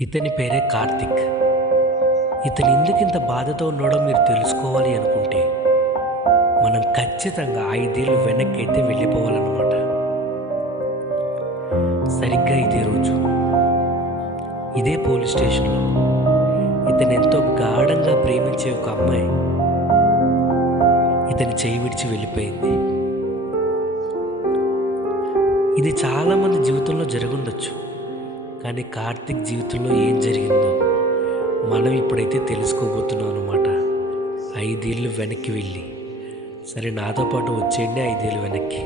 ఇతని పేరే కార్తిక్. ఇతను ఎందుకు ఇంత బాధతో ఉన్నాడో మీరు తెలుసుకోవాలి అనుకుంటే మనం ఖచ్చితంగా 5 ఏళ్ళు వెనక్కి అయితే వెళ్ళిపోవాలన్నమాట. సరిగ్గా ఇదే రోజు ఇదే పోలీస్ స్టేషన్లో ఇతను ఎంతో గాఢంగా ప్రేమించే ఒక అమ్మాయి ఇతని చేయి విడిచి వెళ్ళిపోయింది. ఇది చాలామంది జీవితంలో జరుగుండొచ్చు, కానీ కార్తిక్ జీవితంలో ఏం జరిగిందో మనం ఇప్పుడైతే తెలుసుకోబోతున్నాం అన్నమాట. 5 ఏళ్ళు వెనక్కి వెళ్ళి. సరే, నాతో పాటు వచ్చేయండి 5 ఏళ్ళు వెనక్కి.